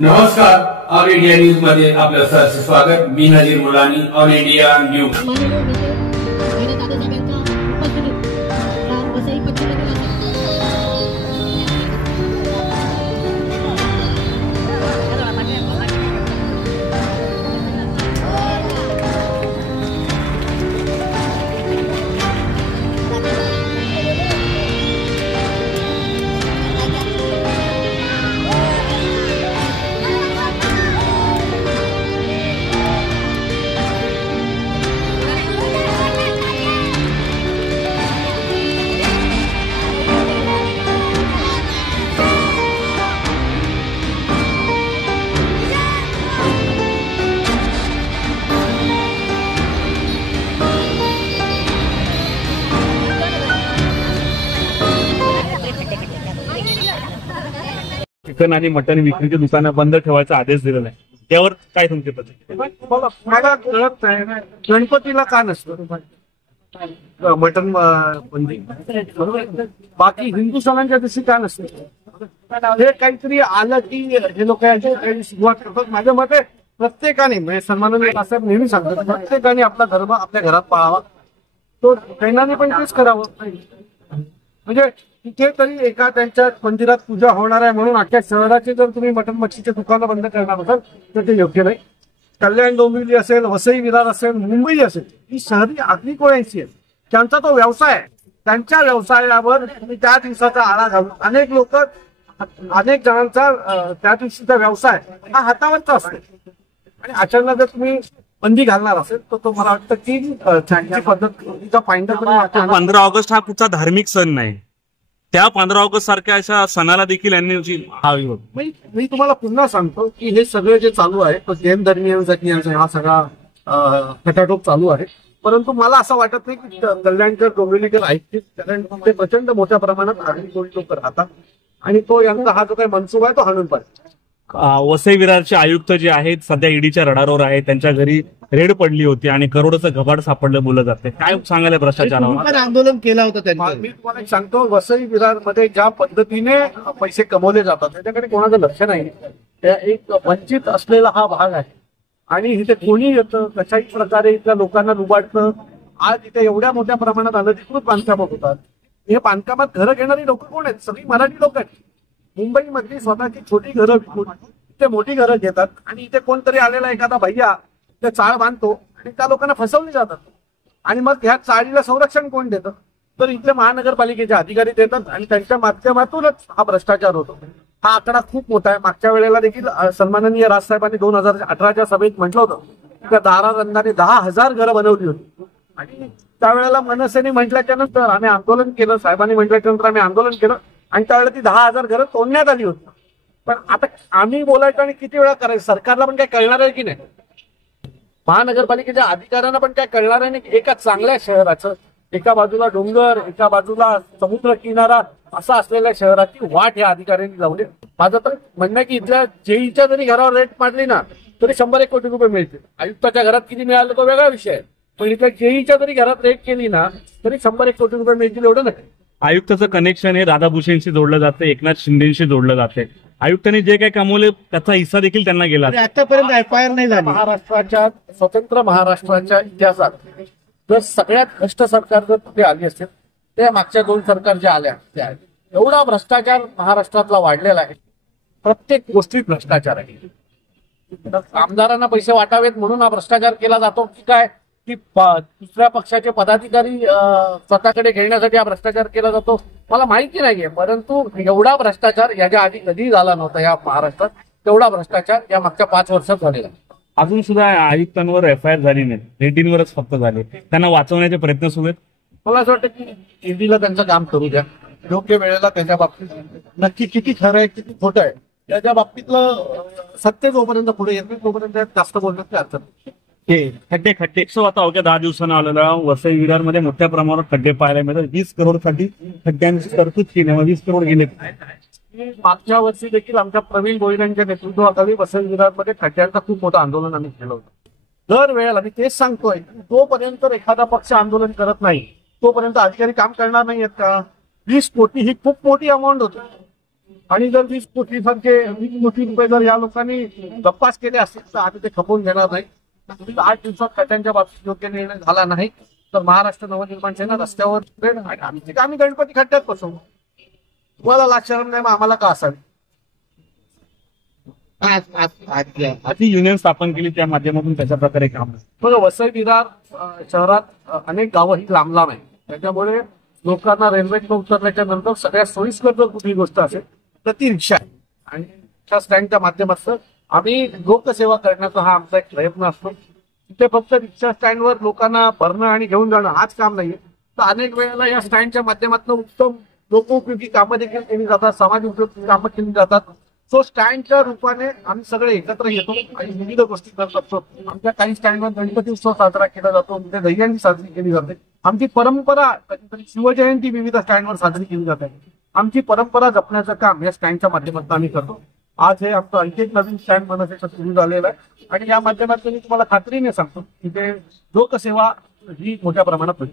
नमस्कार, all India news मध्ये आपलं सहर्ष स्वागत। मी नजीर मुलानी, ऑल इंडिया न्यूज। चिकन आणि मटन विक्रीची दुकानं बंद ठेवायचा आदेश दिलेला आहे, त्यावर काय तुमची प्रतिक्रिया? मला कळत नाही गणपतीला का नसतं मटन बंदी, बाकी हिंदू सणांच्या दिवशी का नसतं? हे काहीतरी आलं की हे लोक सुरुवात करतात। माझ्या मते प्रत्येकाने म्हणजे सन्माननीय साहेब नेहमी सांगतात प्रत्येकाने आपला धर्म आपल्या घरात पाळावा, तो कैनाने पण तेच करावं। म्हणजे तिथे तरी एका त्यांच्या मंदिरात पूजा होणार आहे म्हणून अख्ख्या शहराचे जर तुम्ही मटन मच्छीचे दुकानं बंद करणार असाल तर ते योग्य नाही। कल्याण डोंबिवली असेल, वसई विरार असेल, मुंबई असेल, ही शहरी आगरी कोळ्यांची आहे, त्यांचा तो व्यवसाय आहे। त्यांच्या व्यवसायावर तुम्ही त्या दिवसाचा आळा घालून अनेक जणांचा त्या दिवशीचा व्यवसाय हा हातावरचा असतो आणि अचानक जर तुम्ही बंदी घालणार असेल तर तो मला वाटतं की चांगली पद्धतीचा फायदा। 15 ऑगस्ट हा कुठचा धार्मिक सण नाही, त्या 15 ऑगस्ट सारख्या अशा सणाला देखील यांनी मी तुम्हाला पुन्हा सांगतो की हे सगळं जे चालू आहे तो जैन धर्मीयांसाठी हा सगळा खटाटोप चालू आहे, परंतु मला असं वाटत नाही की कल्याणकर डोंबिवलीकर ऐकतील, कारण ते प्रचंड मोठ्या प्रमाणात आगरी कोळी लोक राहतात आणि तो यांचा हा जो काही मनसुबा आहे तो हाणून पाहिजे। वसई विरारचे आयुक्त जे आहेत सध्या ईडीच्या रडारवर आहेत, त्यांच्या घरी रेड पडली होती आणि करोडचं घबाड सापडलं बोललं जाते, काय सांगायला भ्रष्टाचारावर? आंदोलन केलं होतं त्यांनी। मी तुम्हाला एक सांगतो, वसई विरार मध्ये ज्या पद्धतीने पैसे कमवले जातात त्याच्याकडे कोणाचं लक्ष नाही, एक वंचित असलेला हा भाग आहे आणि इथे कोणी येतं कशाही प्रकारे इथल्या लोकांना लुबाडतं। आज इथे एवढ्या मोठ्या प्रमाणात अनधिकृत बांधकाम होतात, हे बांधकामात घरं घेणारी लोक कोण आहेत? सगळी मराठी लोक आहेत। मुंबईमधली स्वतःची छोटी घरं विकून इथे मोठी घरं घेतात आणि इथे कोणतरी आलेला एखादा भैया ते चाळ बांधतो आणि त्या लोकांना फसवली जातात आणि मग ह्या चाळीला संरक्षण कोण देतं? तर इथले महानगरपालिकेचे अधिकारी देतात आणि त्यांच्या माध्यमातूनच हा भ्रष्टाचार होतो। हा आकडा खूप मोठा आहे। मागच्या वेळेला देखील सन्माननीय राजसाहेबांनी 2018च्या सभेत म्हटलं होतं की त्या दारा रंगाने 10,000 घरं बनवली होती आणि त्यावेळेला मनसेने म्हटल्याच्या नंतर आम्ही आंदोलन केलं, साहेबांनी म्हटल्याच्या नंतर आम्ही आंदोलन केलं आणि त्यावेळेला ती 10,000 घरं तोडण्यात आली होती। पण आता आम्ही बोलायचं आणि किती वेळा करायचं, सरकारला पण काय कळणार आहे की नाही? महानगरपालिकेच्या अधिकाऱ्यांना पण काय कळणार आहे नाही? एका चांगल्या शहराचं एका बाजूला डोंगर एका बाजूला समुद्र किनारा असा असलेल्या शहराची वाट या अधिकाऱ्यांनी लावली। माझं तर म्हणणं की इथल्या जेईच्या जरी घरावर रेट मारली ना तरी 100-1 कोटी रुपये मिळतील। आयुक्ताच्या घरात किती मिळालं तो वेगळा विषय आहे, पण इथल्या जेईच्या जरी घरात रेट केली ना तरी 100-1 कोटी रुपये मिळतील, एवढं नक्की। आयुक्ताचं कनेक्शन हे दादा भुसेंशी जोडलं जातं, एकनाथ शिंदेशी जोडलं जाते। आयुक्तांनी जे काही कमवले त्याचा हिस्सा देखील त्यांना गेला, आतापर्यंत एफआयआर नाही झाली। महाराष्ट्राच्या स्वतंत्र महाराष्ट्राच्या इतिहासात जर सगळ्यात भ्रष्ट सरकार जर कुठे आली असेल त्या मागच्या 2 सरकार ज्या आल्या त्या, एवढा भ्रष्टाचार महाराष्ट्रातला वाढलेला आहे, प्रत्येक गोष्टीत भ्रष्टाचार आहे। आमदारांना पैसे वाटावेत म्हणून हा भ्रष्टाचार केला जातो की काय, की दुसऱ्या पक्षाचे पदाधिकारी स्वतःकडे घेण्यासाठी हा भ्रष्टाचार केला जातो मला माहिती नाहीये, परंतु एवढा भ्रष्टाचार याच्या आधी कधीही झाला नव्हता या महाराष्ट्रात, तेवढा भ्रष्टाचार या मागच्या 5 वर्षात झालेला। अजून सुद्धा आयुक्तांवर एफआयआर झाली नाही, रेड्डींवरच फक्त झाले, त्यांना वाचवण्याचे प्रयत्न सुरू आहेत। मला असं वाटतं की ईडीला त्यांचं काम करू द्या, योग्य वेळेला त्याच्या बाबतीत नक्की किती खरं आहे किती खोटं आहे त्याच्या बाबतीतलं सत्य जोपर्यंत पुढे येत नाही तोपर्यंत जास्त बोलण्यात काय अर्थ नाही। खड्डे आता अवघ्या 10 दिवसांना आलेला वसई विरारमध्ये मोठ्या प्रमाणावर खड्डे पाहायला मिळतात। 20 करोड साठी खड्ड्यांची तरतूद केली, 20 करोड गेले। मागच्या वर्षी देखील आमच्या प्रवीण गोयलांच्या नेतृत्वाखाली वसई विरारमध्ये खड्ड्यांचं खूप मोठं आंदोलन आम्ही केलं होतं। दरवेळेला मी तेच सांगतोय, तोपर्यंत एखादा पक्ष आंदोलन करत नाही तोपर्यंत अधिकारी काम करणार नाहीयेत का? 20 कोटी ही खूप मोठी अमाऊंट होती। आणि जर 20 कोटी जर या लोकांनी गप्पास केले असतील तर आम्ही ते खपवून घेणार नाही. 8 दिवसात खड्ड्यांच्या बाबतीत योग्य निर्णय झाला नाही तर महाराष्ट्र नवनिर्माण सेना रस्त्यावर उतरेल आणि आम्ही गणपती खड्ड्यात बसवू. तुम्हाला लाचशरम नाही, मग आम्हाला का असावी. आधी युनियन स्थापन केली त्या माध्यमातून त्याच्या प्रकारे काम आहे. बघा, वसई विरार शहरात अनेक गावं ही लांब लांब आहे. त्याच्यामुळे लोकांना रेल्वेतनं उतरल्याच्या नंतर सगळ्यात सोयीस्कर जर कुठली गोष्ट असेल तर ती रिक्षा आहे. आणि रिक्षा स्टँडच्या माध्यमातून आम्ही लोकसेवा करण्याचा हा आमचा एक प्रयत्न असतो. तिथे फक्त रिक्षा स्टँडवर लोकांना भरणं आणि घेऊन जाणं हाच काम नाहीये, तर अनेक वेळेला या स्टँडच्या माध्यमातून उत्तम लोकोपयोगी कामं देखील केली जातात, समाज उपयोगी कामं केली जातात. सो स्टँडच्या रूपाने आम्ही सगळे एकत्र येतो आणि विविध गोष्टी करत असतो. आमच्या काही स्टँडवर गणपती उत्सव साजरा केला जातो, तिथे दहीहंडी साजरी केली जाते. आमची परंपरा कधीतरी शिवजयंती विविध स्टँडवर साजरी केली जाते. आमची परंपरा जपण्याचं काम या स्टँडच्या माध्यमातून आम्ही करतो. आज हे आमचं आणखी एक नवीन स्टँड मनसेचं सुरू झालेलं आहे आणि या माध्यमातून मी तुम्हाला खात्रीने सांगतो की ते लोकसेवा ही मोठ्या प्रमाणात होईल.